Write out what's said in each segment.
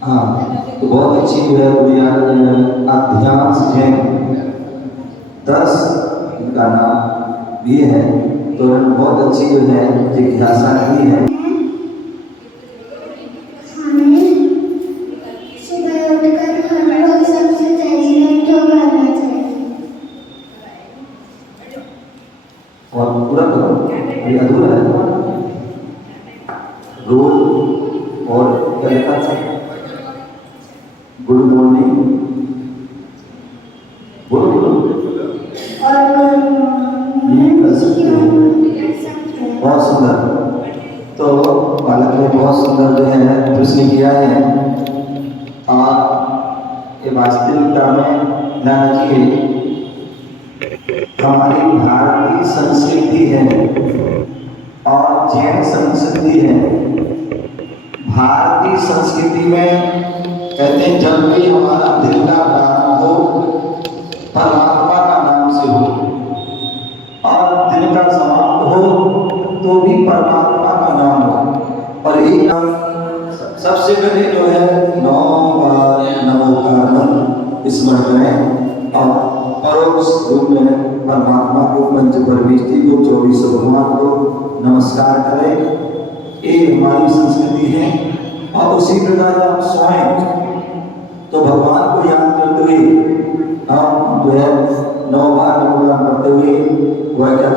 हाँ, तो बहुत अच्छी जो है गुड़िया अध्यांश जैन 10 इनका नाम भी है। तो उन्होंने बहुत अच्छी जो है जिज्ञासा की है। और पूरा करो, अभी अधूरा है रोज। और क्या लिखा था? गुड मॉर्निंग, बोलो बोलो। बहुत सुंदर। तो बालक ने बहुत सुंदर जो है प्रश्न किया है। और ये वास्तविकता में ना कि हमारी भारतीय संस्कृति है और जैन संस्कृति है। भारतीय संस्कृति में कहते हैं जब भी हमारा दिल का प्रारंभ हो परमात्मा का नाम से हो, और दिन का समाप्त हो तो भी परमात्मा का नाम हो। और एक नाम सबसे पहले जो है 9 बार नमो का मंत्र स्मरण करें और परोक्ष रूप में परमात्मा को, पंच परमेष्टि को, 24 भगवान को नमस्कार करें। ये हमारी संस्कृति है। और उसी प्रकार जब हम सोएं तो भगवान को याद करते हुए हम जो है 9 बार नमस्कार करते हुए वह क्या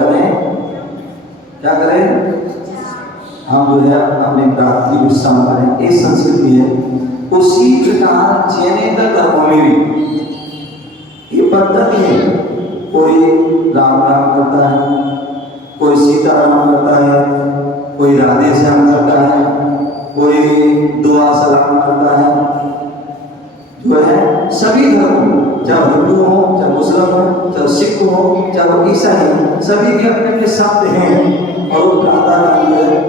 करें, हम जो है अपने रात्रि विश्राम करें। ये संस्कृति है। उसी प्रकार जैनेतर धर्मों में भी ये पद्धति है। कोई राम राम करता है, कोई सीता राम करता है, कोई राधे श्याम करता है, कोई दुआ सलाम करता है। जो है सभी धर्म, चाहे हिंदू हो, चाहे मुस्लिम हो, चाहे सिख हो, चाहे ईसाई हो, सभी के अपने अपने शब्द हैं और वो प्रातः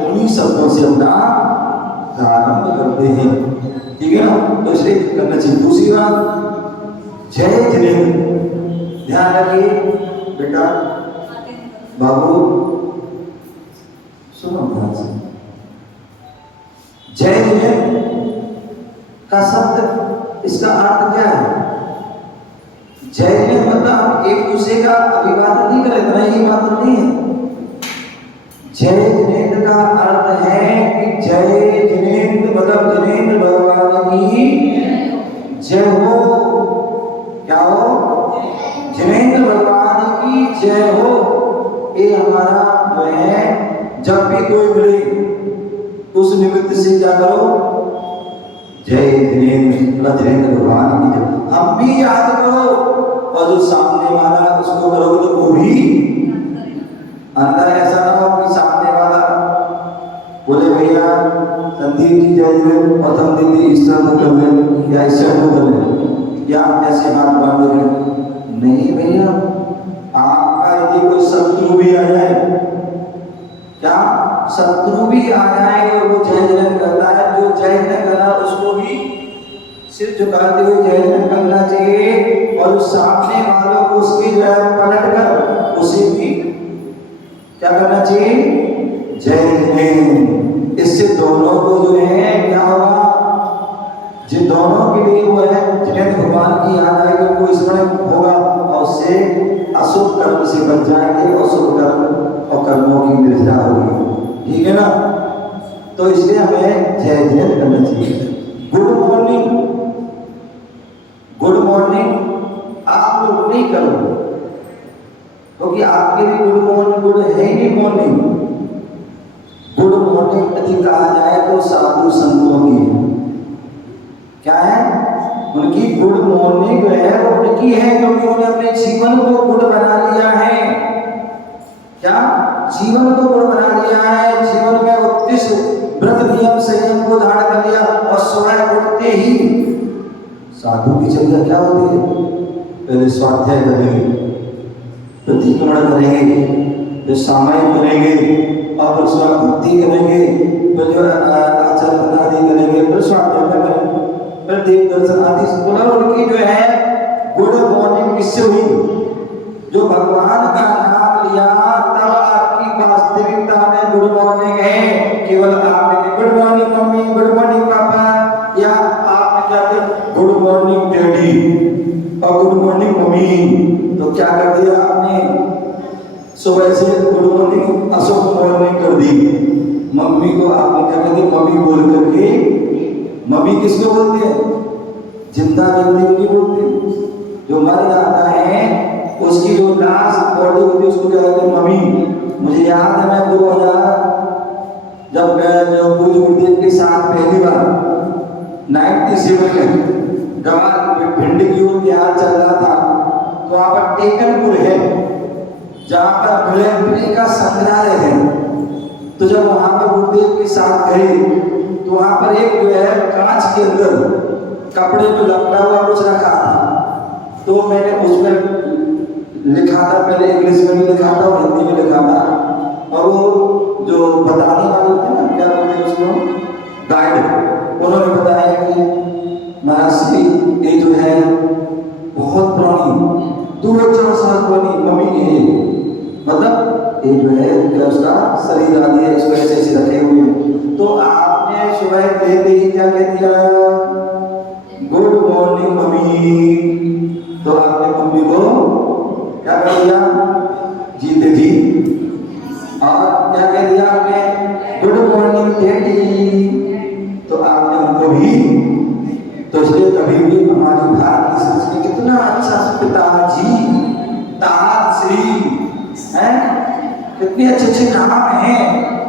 उन्हीं शब्दों से अपना प्रारंभ करते हैं। ठीक है ना? तो इसलिए करना चाहिए। दूसरी बात, जय जिनेंद्र, ध्यान रखिए बेटा, बाबू सुनो ध्यान से। जय जिनेंद्र का शब्द, इसका अर्थ क्या है? जय जिनेंद्र मतलब आप एक दूसरे का अभिवादन नहीं करें, इतना ही मात्र नहीं है। जय जिनेंद्र का अर्थ है कि जय जिनेंद्र मतलब जिनेंद्र भगवान की जय हो। क्या हो? जिनेंद्र भगवान की जय हो। ये हमारा जो है, जब भी कोई मिले उस निमित्त से क्या करो, जय जिनेंद्र, जिनेंद्र भगवान की जय। हम भी याद करो और जो सामने वाला उसको करोगे तो वो भी अंदर। ऐसा ना हो कि सामने वाला बोले भैया संदीप जी जय जिनेंद्र, प्रथम दीदी ईश्वर को कर ले या ईश्वर को कर ले, या ऐसे हाथ बांध ले। नहीं भैया, आपका यदि कोई शत्रु भी आ जाए, क्या शत्रु भी आ जाए और वो जय जिनेंद्र करता है, जो जय जिनेंद्र करा उसको भी सिर झुकाते हुए जय जिनेंद्र करना चाहिए। और सामने वालों को उसकी जो है पलट कर उसे भी क्या करना चाहिए, जय जिनेंद्र। इससे दोनों को जो है क्या होगा, जिन दोनों के लिए वो है जिनेंद्र भगवान की याद आएगी, उनको स्मरण होगा और उससे अशुभ कर्म से बच जाएंगे और शुभ कर्म और कर्मों की निर्जरा होगी। ठीक है ना? तो इसलिए हमें जय जिनेंद्र करना चाहिए। गुड मॉर्निंग, गुड मॉर्निंग आप लोग नहीं करो, क्योंकि आपके लिए गुड मॉर्निंग गुड है ही नहीं मॉर्निंग। गुड मॉर्निंग यदि कहा जाए तो साधु संतों की क्या है, उनकी गुड मॉर्निंग है वो उनकी है, क्योंकि उन्होंने अपने जीवन को गुड बना लिया है। क्या जीवन को गुड बना लिया है, जीवन में उत्कृष्ट व्रत नियम संयम को धारण कर लिया और स्वयं उठते ही साधु की चर्चा क्या होती है, पहले स्वाध्याय करेंगे, प्रतिक्रमण करेंगे, फिर सामायिक करेंगे और उसका भक्ति करेंगे, फिर जो आचरण आदि करेंगे, फिर स्वाध्याय करेंगे, फिर देव दर्शन आदि। उनकी जो है गुड मॉर्निंग किससे हुई, जो भगवान का नाम लिया तब आपकी वास्तविकता में गुड मॉर्निंग है। केवल आपने good morning mummy, good morning पापा, या आप क्या कर दिया आपने, सुबह से गुड मॉर्निंग अशोक मॉर्निंग कर दी। मम्मी को आपने क्या कर दिया, मम्मी बोल करके, मम्मी किसको बोलते हैं, जिंदा व्यक्ति को नहीं बोलते, जो मर जाता है उसकी जो लाश बॉडी होती है उसको क्या कहते हैं, मम्मी। मुझे याद है मैं 2000 जब मैं जो पूज गुरुदेव के साथ पहली बार 97 में गवार भिंड की ओर बिहार चल रहा था, तो वहाँ पर टेकनपुर है जहाँ पर मिलिट्री का संग्रहालय है। तो जब वहाँ पर गुरुदेव के साथ गए तो वहाँ पर एक जो है कांच के अंदर कपड़े में लपटा हुआ कुछ रखा था। तो मैंने उसमें लिखा था, पहले इंग्लिश में भी लिखा था और हिंदी में लिखा था, और वो जो बताने वाले होते हैं ना, क्या बोलते हैं उसको, गाइड, उन्होंने बताया कि महाराज श्री ये जो है बहुत पुरानी 2000 साल पुरानी मम्मी है, मतलब ये जो है क्या उसका शरीर आदि है, इसको ऐसे ऐसे रखे हुए हैं। तो आपने सुबह कहते ही क्या कह दिया, गुड मॉर्निंग मम्मी। तो आपने मम्मी को क्या कर दिया, जीते जी, और क्या कह दिया आपने, गुड मॉर्निंग डैडी। तो आपने उनको भी, तो इसलिए कभी भी हमारी भारत की संस्कृति कितना अच्छा, पिताजी, ताजी है, कितने अच्छे अच्छे नाम हैं,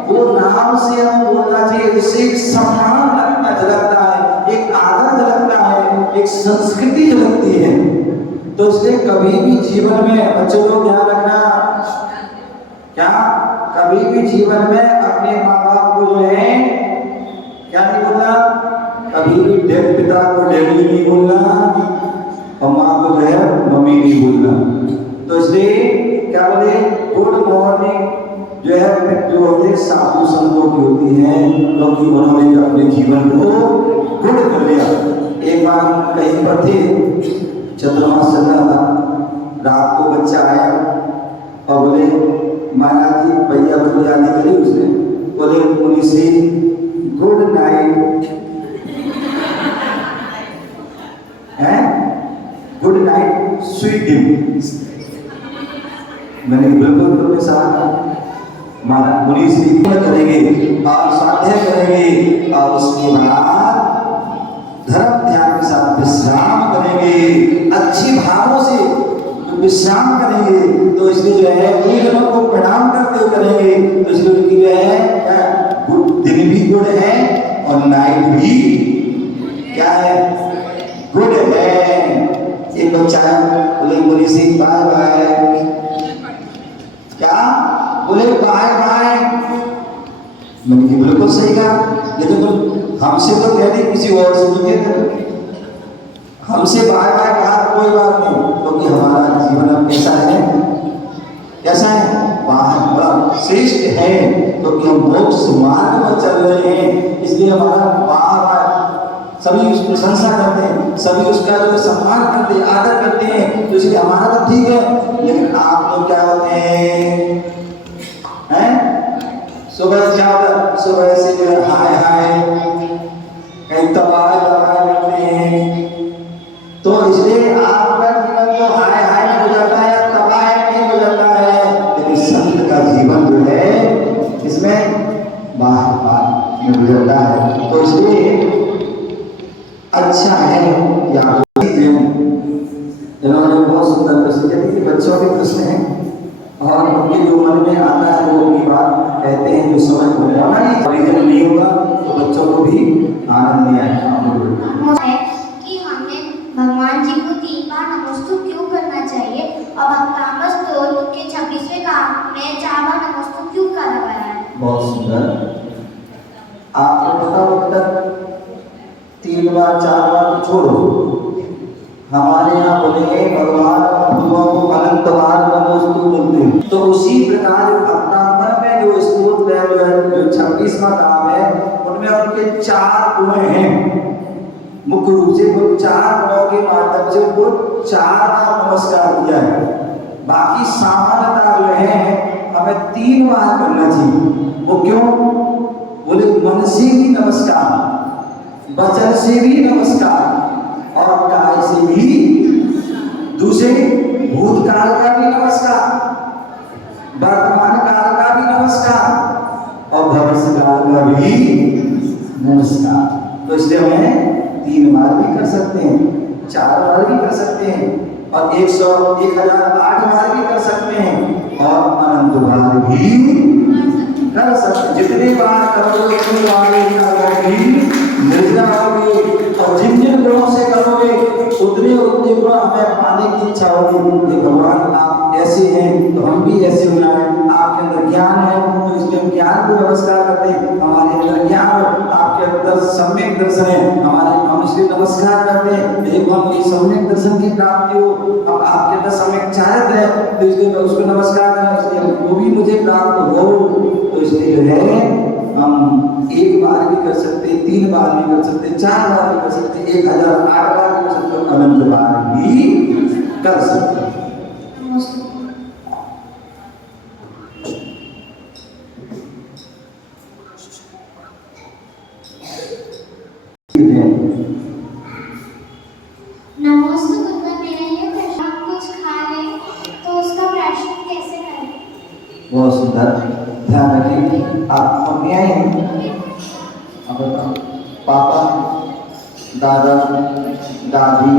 वो नाम से हमें बोलना चाहिए, उससे एक सम्मान झलकता है, एक आदर झलकता है, एक संस्कृति झलकती है। तो इसलिए कभी भी जीवन में बच्चों को ध्यान रखना, क्या कभी भी जीवन में अपने माँ बाप को जो है क्या नहीं बोलना, कभी भी डेड पिता को डैडी नहीं बोलना और माँ को जो है मम्मी नहीं बोलना। तो इसलिए क्या बोले, गुड मॉर्निंग जो है जो होते साधु संतों की होती है, क्योंकि उन्होंने अपने जीवन को गुड कर लिया। एक बार कहीं पर थे, चंद्रमा चल रहा था, रात को बच्चा आया और बोले महाराज जी भैया भैया नहीं करी उसने, बोले मुनि श्री गुड नाइट है, गुड नाइट स्वीट ड्रीम। मैंने बिल्कुल तुमने साथ मुनि श्री करेंगे और स्वाध्याय करेंगे और उसके बाद धर्म ध्यान के साथ विश्राम करेंगे, अच्छी भावों से विश्राम करेंगे। तो इसलिए जो है गुरुजनों को प्रणाम करते हुए करेंगे। तो इसलिए उनकी जो है दिन भी गुड है और नाइट भी क्या है, गुड है। एक बच्चा बोले मुनि सिंह बाय बाय, क्या बोले बाय बाय, मैंने कि बिल्कुल सही कहा, लेकिन तुम हमसे तो कह रही, किसी और से नहीं कहते, हमसे बाय बाय कहा कोई बात नहीं, क्योंकि हमारा जीवन अब कैसा है, कैसा है, बड़ा श्रेष्ठ है, क्योंकि हम मोक्ष मार्ग में चल रहे हैं। इसलिए हमारा बार सभी उसकी प्रशंसा करते हैं, सभी उसका जो सम्मान करते हैं, आदर करते हैं। तो इसलिए हमारा तो ठीक है, लेकिन आप लोग क्या होते हैं, सुबह जाकर सुबह से जो हाय हाय कहीं तबाह करते हैं। तो इसलिए आपका जीवन तो हाय हाय में गुजरता है, तबाह में गुजरता है, लेकिन संत का जीवन जो है इसमें बाहर बाहर में गुजरता है। तो इसलिए अच्छा है कि आप इन्होंने बहुत सुंदर प्रश्न किए, बच्चों के प्रश्न हैं और उनके जो मन में आता है वो अपनी बात कहते हैं, जो समझ को होना ही परिजन नहीं होगा तो बच्चों को भी आनंद नहीं आएगा। कि हमें भगवान जी को 3 बार नमस्तु क्यों करना चाहिए और भक्तामृत स्तोत्र के 26वें काम में 4 बार नमस्तु क्यों करा गया है? बहुत सुंदर। आपको पता होता 3 बार 4 बार तो छोड़ो, हमारे यहाँ बोले भगवान भगवान को अनंत बार नमोस्तु बोलते हैं। तो उसी प्रकार भक्तामृत में जो स्तोत्र है, जो 26वां काम है, उनमें उनके 4 गुण हैं। मुख्य रूप से वो 4 गुणों के माध्यम से वो 4 बार नमस्कार किया है। बाकी सामान्यता जो है हमें 3 बार करना चाहिए। वो क्यों बोले, मन से भी नमस्कार, वचन से भी नमस्कार और काय से भी दूसरे भूतकाल का भी नमस्कार, वर्तमान काल का भी नमस्कार और भविष्य काल का भी नमस्कार। तो इसलिए हमें 3 बार भी कर सकते हैं, 4 बार भी कर सकते हैं और 1008 बार भी कर सकते हैं और अनंत बार भी कर सकते हैं। जितने बार करोगे उतनी बार निर्जरा होगी और जिन जिन गुणों से करोगे उतने उतने गुण हमें पाने की इच्छा होगी। ये भगवान आप ऐसे हैं तो हम भी ऐसे हो जाए, आपके अंदर ज्ञान है तो इसलिए हम ज्ञान को नमस्कार करते हैं। हमारे अंदर ज्ञान हो, आपके अंदर सम्यक दर्शन है, हम इसलिए नमस्कार करते हैं। एक हम ये सम्यक दर्शन की प्राप्ति हो, अब आपके अंदर सम्यक चाहत है तो इसलिए मैं उसको नमस्कार करना, इसलिए वो भी मुझे प्राप्त हो। तो इसलिए जो है हम 1 बार भी कर सकते हैं, 3 बार भी कर सकते हैं, 4 बार भी कर सकते हैं, 1008 बार भी कर सकते हैं, अनंत बार भी कर सकते हैं। नमस्ते मतलब मेरा ये प्रश्न, कुछ खा लें तो उसका प्रायश्चित कैसे करें? बहुत सुंदर, ध्यान रखिए। आप मम्मियाँ हैं, पापा, दादा, दादी,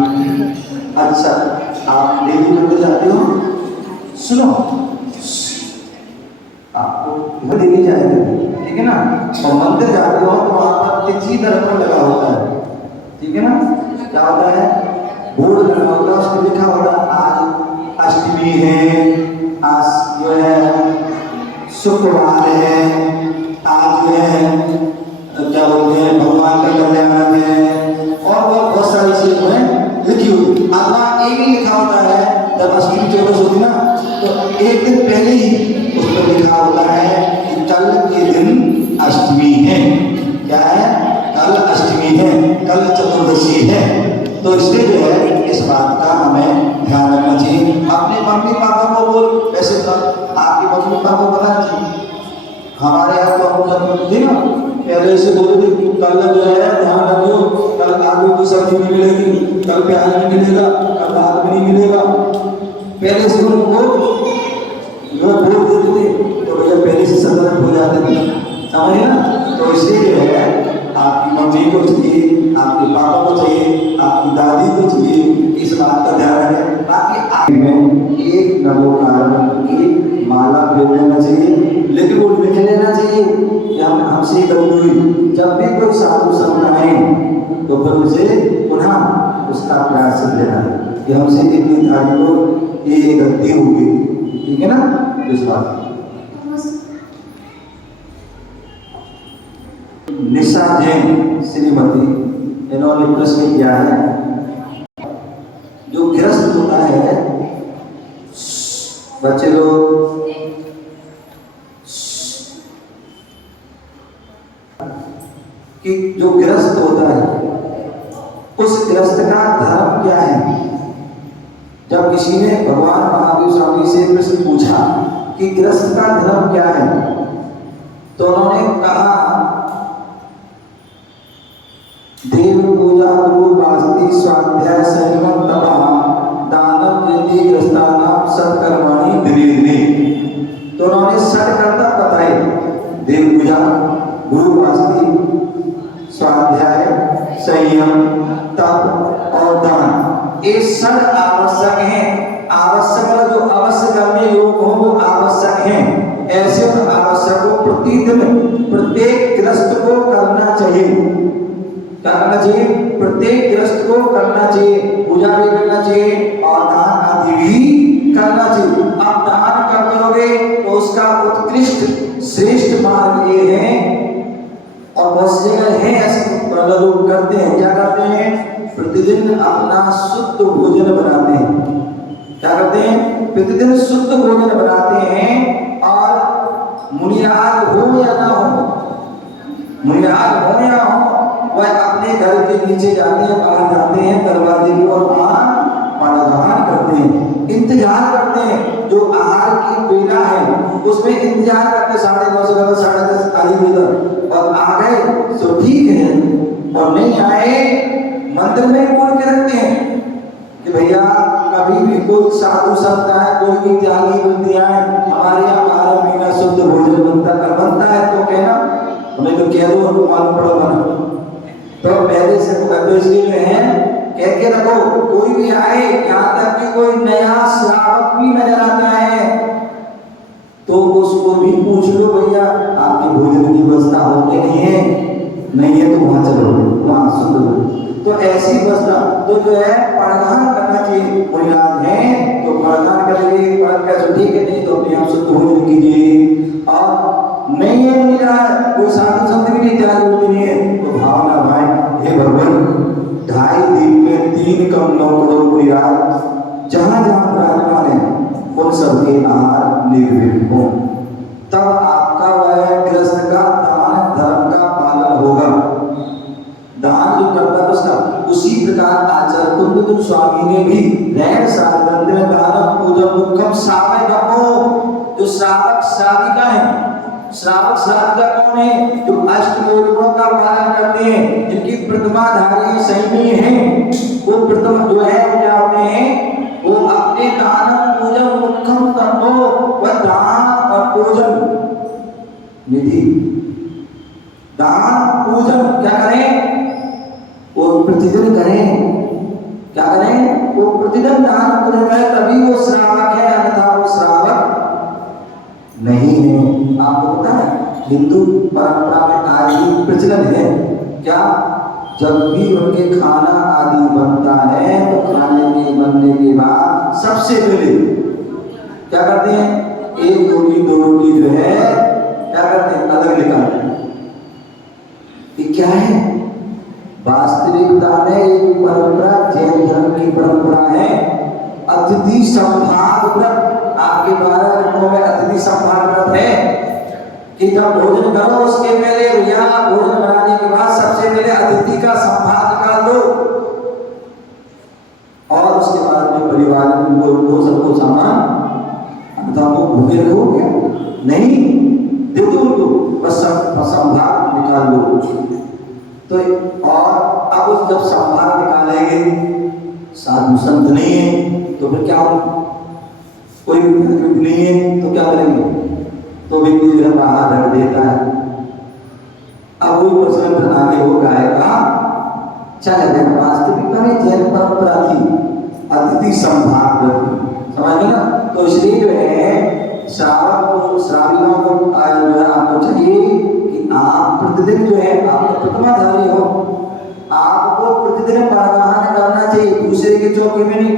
अच्छा आप देवी मंदिर जाते हो? सुनो, आपको देवी जाएगी, ठीक है ना? और मंदिर जाते हो तो वहाँ पर तिथि दर्पण लगा होता है, ठीक है ना? क्या होता है? बोर्ड लगा होता है, उसमें लिखा होता है आज अष्टमी है, आज जो है शुक्रवार है, आज जो है क्या बोलते हैं भगवान का कल्याण है और बहुत सारी चीजें हैं लिखी हुई। अथवा एक ही लिखा होता है, जब अष्टमी चौदस होती ना तो एक दिन पहले ही उस पर लिखा होता है कि कल के दिन अष्टमी है। क्या है? कल अष्टमी है, कल चतुर्दशी है। तो इसलिए जो है इस बात का हमें ध्यान रखना चाहिए। अपने मम्मी पापा को बोल, वैसे तो आपके मम्मी पापा को पता नहीं, हमारे यहाँ तो हम जब थे ना पहले से बोले थे कल जो है ध्यान रखो, कल आलू की सब्जी नहीं मिलेगी, कल प्याज नहीं मिलेगा, कल दाल भी नहीं मिलेगा। पहले से उनको जो बोल देते थे तो भैया पहले से सतर्क हो जाते थे, समझे ना? तो इसलिए जो है आपकी मम्मी को चाहिए, आपके पापा को चाहिए, आपकी दादी को चाहिए, इस बात का ध्यान रखें। बाकी आप में एक नमोकार की माला ले लेना चाहिए, लेकिन वो लिख लेना चाहिए कि हमसे गलती हुई। जब भी कोई साधु संत आए तो फिर उसे पुनः उसका प्रयास लेना कि हमसे इतनी तारीख को ये गलती होगी, ठीक है ना? इस बात निशा जैन श्रीमती, इन्होंने प्रश्न किया है, जो गृहस्थ होता है, बच्चे लोग कि जो गृहस्थ होता है उस गृहस्थ का धर्म क्या है? जब किसी ने भगवान महावीर स्वामी से प्रश्न पूछा कि गृहस्थ का धर्म क्या है तो उन्होंने कहा देव पूजा गुरु वास्ति स्वाध्याय संयम तपः दानम यदि गृहस्थानाम सत्कर्माणि विनिर्णे। तो उन्होंने सत्कर्ता बताए, देव पूजा, गुरु वास्ति, स्वाध्याय, संयम, तप और दान, ये सब आवश्यक हैं। आवश्यक जो अवश्य करने योग्य हो वो आवश्यक हैं। ऐसे उन आवश्यक को प्रतिदिन प्रत्येक गृहस्थ को करना चाहिए। करना चाहिए, प्रत्येक गृहस्थ को करना चाहिए, पूजा भी करना चाहिए और दान आदि भी करना चाहिए। आप दान कर दोगे तो उसका उत्कृष्ट श्रेष्ठ मार्ग ये है, और बहुत से जगह है ऐसे लोग करते हैं। क्या करते हैं? प्रतिदिन अपना शुद्ध भोजन बनाते हैं। क्या करते हैं? प्रतिदिन शुद्ध भोजन बनाते हैं और मुनियाद हो या ना हो, मुनियाद हो या हो, वह अपने घर के नीचे जाते हैं, बाहर जाते हैं दरवाजे की ओर, वहां पानाहार करते हैं, इंतजार करते हैं। जो आहार की बेला है उसमें इंतजार करते, 9:30 10:30 आई हुई और आ गए तो ठीक है, और नहीं आए मंदिर में बोल के रखते हैं। कि भैया कभी भी कोई साधु संत आए, कोई भी त्यागी व्यक्ति आए, हमारे यहाँ 12 महीना शुद्ध भोजन बनता है तो कहना, उन्हें तो कह दो, उनको मालूम पड़ा बना। तो पहले से तो इसलिए है कह के रखो, कोई भी आए, यहाँ तक कि कोई नया श्रावक भी नजर आता है तो उसको भी पूछ लो, भैया आपकी भोजन की व्यवस्था होती नहीं है, नहीं है तो वहां चलो, वहां सुन लो। तो ऐसी व्यवस्था तो जो है प्रावधान करना चाहिए। कोई राज है तो प्रावधान करेंगे, ठीक है, नहीं तो अपने आप से भोजन कीजिए। और नहीं है नहीं रहा, कोई साधु संत भी नहीं त्याग होती नहीं है तो भावना भाई, हे भगवान 2.5 दिन में 3 करोड़ पूरी रात जहां जहां विराजमान है उन सबके आहार निर्विघ्न हो, तब आपका वह गृहस्थ का दान धर्म का पालन होगा। दान जो करता है उसका उसी प्रकार आचार्य कुंदन स्वामी ने भी रहन साधन में दान पूजन मुखम सावय धम्मो, जो श्रावक श्राविका है, श्रावक श्राविका कौन है? जो अष्टयोनियों का पालन करते हैं, जिनकी प्रतिमाधारी सैनी है, वो प्रथम जो है वो क्या होते हैं, वो अपने दान पूजन मुखम धम्मो, वह दान और पूजन निधि, दान पूजन क्या करें, वो प्रतिदिन करें, क्या करें, वो प्रतिदिन दान पूजन करें, तभी वो श्रावक है, अन्यथा वो श्रावक नहीं है। आपको पता है हिंदू परंपरा में आज भी प्रचलन है क्या, जब भी उनके खाना आदि बनता है तो खाने के बनने के बाद सबसे पहले क्या करते हैं, 1 रोटी 2 रोटी जो है क्या करते हैं, अलग निकालते हैं। ये क्या है, वास्तविकता में एक परंपरा जैन धर्म की परंपरा है, अतिथि संभाग व्रत। आपके 12 व्रतों में अतिथि संभाग व्रत है कि जब भोजन करो उसके पहले भैया भोजन बनाने के बाद सबसे पहले अतिथि का संभाग निकाल दो और उसके बाद में परिवार को सबको सामान वो भूखे रखो क्या, नहीं दे दो उनको, बस संभाग निकाल दो। तो और अब जब संभाग निकालेंगे, साधु संत नहीं है तो फिर क्या, कोई नहीं है तो क्या करेंगे, तो भी कोई जो है बाहर रख देता है। अब वो प्रश्न आगे हो गाएगा, चल वास्तविकता में जैन परंपरा थी अतिथि संभाग, समझ गए ना। तो इसलिए जो है श्रावक को श्राविका को जो है आपको चाहिए कि आप प्रतिदिन जो है आप प्रतिमाधारी हो, आपको प्रतिदिन प्रावधान करना चाहिए, दूसरे के चौके में नहीं।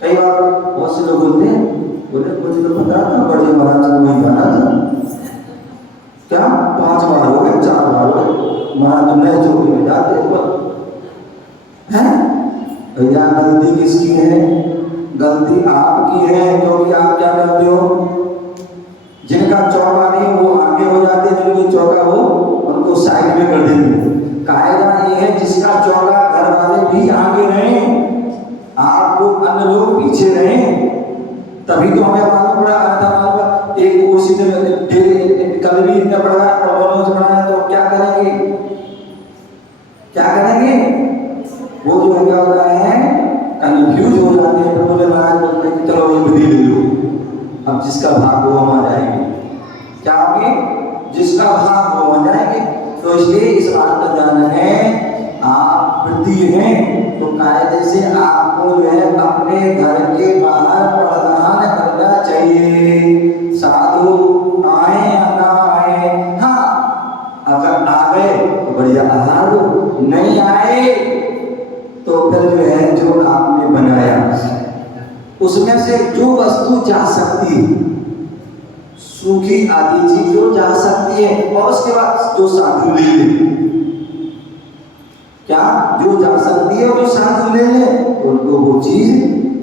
कई बार बहुत से लोग बोलते हैं, बोले मुझे तो पता था बड़े महाराज को वही जाना था, क्या 5 बार हो गए 4 बार हो गए महाराज तुम नए चौके में जाते हैं। भैया गलती किसकी है, गलती आपकी है, क्योंकि आप क्या करते हो, जिनका चौका नहीं वो आगे हो जाते, जिनके चौका हो उनको साइड में कर देते। कायदा ये है जिसका चौका घर वाले भी आगे रहें, आपको अन्य लोग पीछे रहें, तभी तो हमें मालूम पड़ा। अन्यथा एक उसी दिन कल भी इतना पड़ा बनाया तो क्या करेंगे, क्या करेंगे, वो जो क्या होता है कंफ्यूज हो जाते हैं। तो बोले महाराज बोलते हैं चलो वो विधि ले लो, अब जिसका भाग वो हम आ जाएंगे, क्या होंगे, जिसका भाग वो आ जाएंगे। तो इसलिए इस बात का ध्यान रखें, आप वृत्ति हैं तो कायदे से आपको जो है अपने घर के बाहर प्रावधान करना चाहिए। साधु आए या ना आए, हाँ अगर आ गए तो बढ़िया आहार दो, नहीं आए तो फिर जो है जो आपने बनाया उसमें से जो वस्तु जा सकती है, सूखी आदि चीज जो जा सकती है, और उसके बाद जो साधु ले ले, क्या जो जा सकती है और जो साधु ले ले उनको वो चीज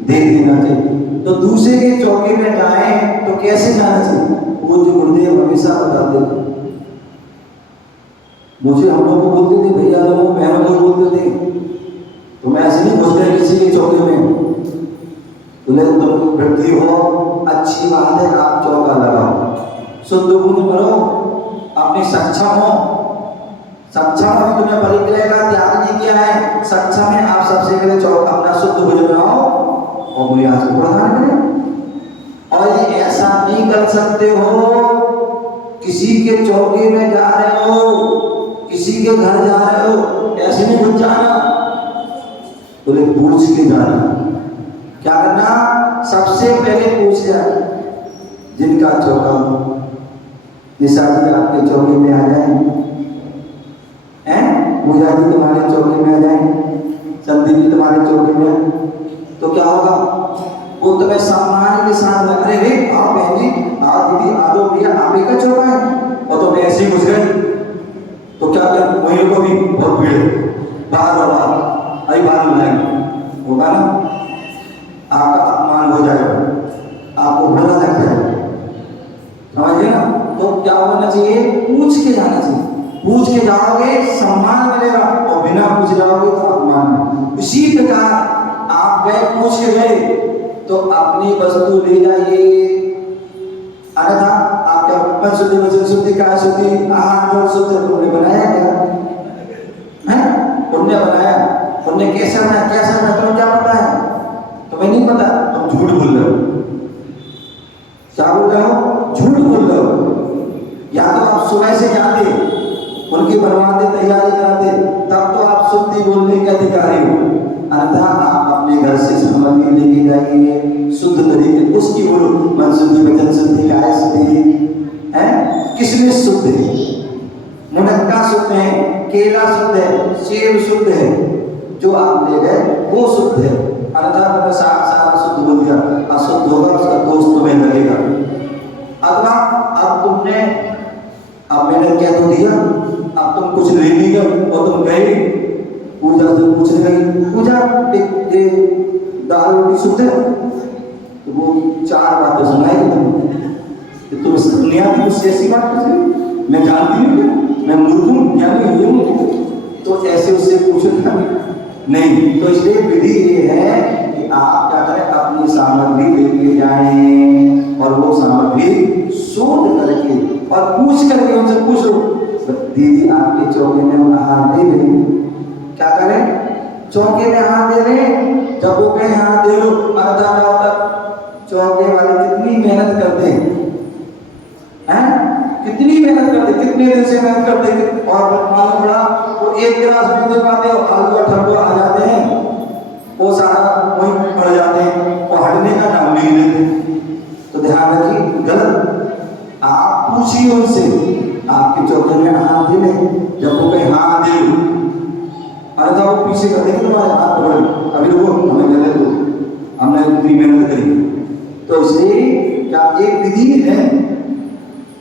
दे देना चाहिए। तो दूसरे के चौके में जाए तो कैसे जाना चाहिए, वो जो गुरुदेव हमेशा बताते थे, मुझे हम लोग को बोलते थे भैया लोगों बहनों को बोलते थे, तो मैं ऐसे नहीं घुस गए किसी के चौके में, बोले तुम वृद्धि हो अच्छी बात है, आप चौका लगाओ, शुद्ध गुण करो, अपने सक्षम हो, सक्षम अभी तुमने परिग्रह का त्याग नहीं किया है, सक्षम है आप सबसे पहले अपना शुद्ध भोजन बनाओ और मुझे आज को प्रदान करें। और ये ऐसा नहीं कर सकते हो किसी के चौके में जा रहे हो, किसी के घर जा रहे हो, ऐसे नहीं घुस जाना, बोले पूछ के जाना। क्या करना? सबसे पहले पूछ जाए जिनका चौका, निशा जी आपके चौके में आ जाए, पूजा जी तुम्हारे चौके में आ जाए, संदीप जी तुम्हारे चौके में, तो क्या होगा? वो तुम्हें सम्मान के साथ लग रहे रे, आओ बहन जी, आओ दीदी, आ दो भैया, आप ही का चौका है, और तुम ऐसे ही घुस गए तो क्या कर? वहीं को भी बहुत भीड़ है, बाहर और बाहर अभी बाहर बुलाएंगे, होगा ना, आपका अपमान हो जाएगा, आपको बुरा लग जाएगा, समझिए ना। तो क्या होना चाहिए? पूछ के जाना चाहिए। पूछ के जाओगे सम्मान मिलेगा, और बिना पूछ जाओगे तो अपमान। इसी प्रकार आप गए, पूछ के गए तो अपनी वस्तु ले जाइए, अन्यथा आपका मन शुद्धि, वचन शुद्धि, काया शुद्धि, आहार जल शुद्धि तुमने बनाया क्या? है पुण्य बनाया। पुण्य कैसे बनाया, कैसे बनाया तुम्हें क्या पता है? तुम्हें नहीं पता, तुम झूठ बोल रहे हो। क्या बोल रहे हो? झूठ बोल रहे हो। या तो आप सुबह से जाते, उनकी बनवाते, तैयारी कराते, तब तो आप शुद्धि बोलने के अधिकारी हो। अन्यथा आप अपने घर से सामग्री लेके जाइए, शुद्ध तरीके उसकी बोलो, मन शुद्धि, वचन शुद्धि, काया शुद्धि है, किसमें शुद्ध है? मुनक्का शुद्ध है, केला शुद्ध है, सेब शुद्ध है, जो आप ले गए वो शुद्ध है। अन्यथा तुमने सारा शुद्ध बोल दिया, अशुद्ध होगा, उसका दोष तुम्हें लगेगा। अथवा अब मैंने क्या तो दिया, अब तुम कुछ ले नहीं गए और तुम गए पूजा से पूछने लगी, पूजा दाल रोटी शुद्ध है, तो वो 4 बातें सुनाएगी तुम्हें, तुम सुनने आती मुझसे ऐसी बात पूछ रही, मैं जानती हूँ क्या, मैं मूर्ख हूँ, ज्ञानी हूँ, तो ऐसे उससे पूछना नहीं। तो इसलिए विधि ये है कि आप क्या करें, अपनी सामग्री लेके जाएं और वो सामग्री शोध करके और पूछ करके उनसे पूछो, दीदी आपके चौके में हाथ दे रही, क्या करें? चौके में हाथ दे रहे, जब वो कहें हाथ दे लो, अर्धा तक चौके वाले कितनी मेहनत करते हैं, कितनी मेहनत करते, कितने दिन से मेहनत करते, और मालूम पड़ा वो 1 गिलास भी दे पाते और हलवा ठंडा आ जाते हैं, वो सारा वहीं पड़ जाते हैं, वो हटने का नाम नहीं लेते। तो ध्यान रखिए, गलत। आप पूछिए उनसे, आपके चौके में हाथ दे लें, जब वो कहे हाँ दे लो, अन्यथा वो पीछे कर देंगे तुम्हारे हाथ पकड़, अभी रुको हमें ले दो, हमने इतनी मेहनत करी। तो इसलिए क्या एक विधि है,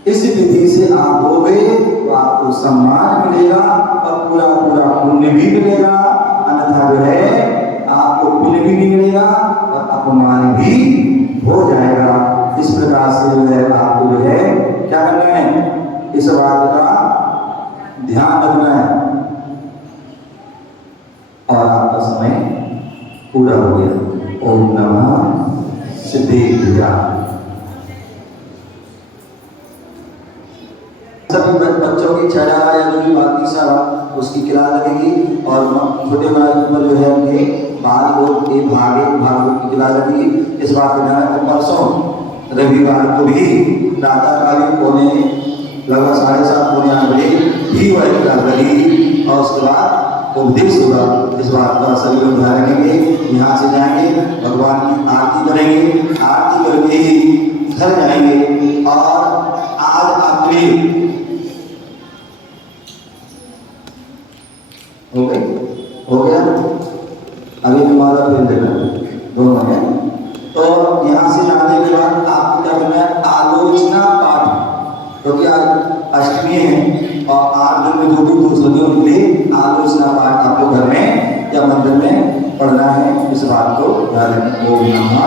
इस विधि से आप दोगे तो आपको सम्मान मिलेगा और पूरा पुण्य भी मिलेगा, अन्यथा जो है आपको पुण्य भी नहीं मिलेगा और अपमान भी हो जाएगा। इस प्रकार से जो है आपको जो है क्या करना है, इस बात का ध्यान रखना है। और आपका समय पूरा हो गया। ओम नमः सिद्धेश्वराय। सभी बच्चों की छड़ा या जो भी बाकी सब उसकी किला लगेगी, और छोटे बड़े जो है उनके बाल और एक भागों की किला लगेगी। इस बात को ध्यान रखें, परसों रविवार को भी प्रातःकालीन पौने लगभग 7:30 पौने 8 बजे भी वह किला लगेगी, और उसके बाद उपदेश होगा। इस बात का सभी लोग ध्यान रखेंगे। यहाँ से जाएंगे, भगवान की आरती करेंगे, आरती करके ही घर जाएंगे। और आज आपके हो गया, अभी तुम्हारा फिर देना दोनों है। तो यहाँ से जाने के बाद आपको क्या करना है, आलोचना पाठ, क्योंकि आज अष्टमी है और 8 दिन में जो भी दोष लगे उनके लिए आलोचना पाठ आपको घर में या मंदिर में पढ़ना है। इस बात को ध्यान रखें। ओम नमः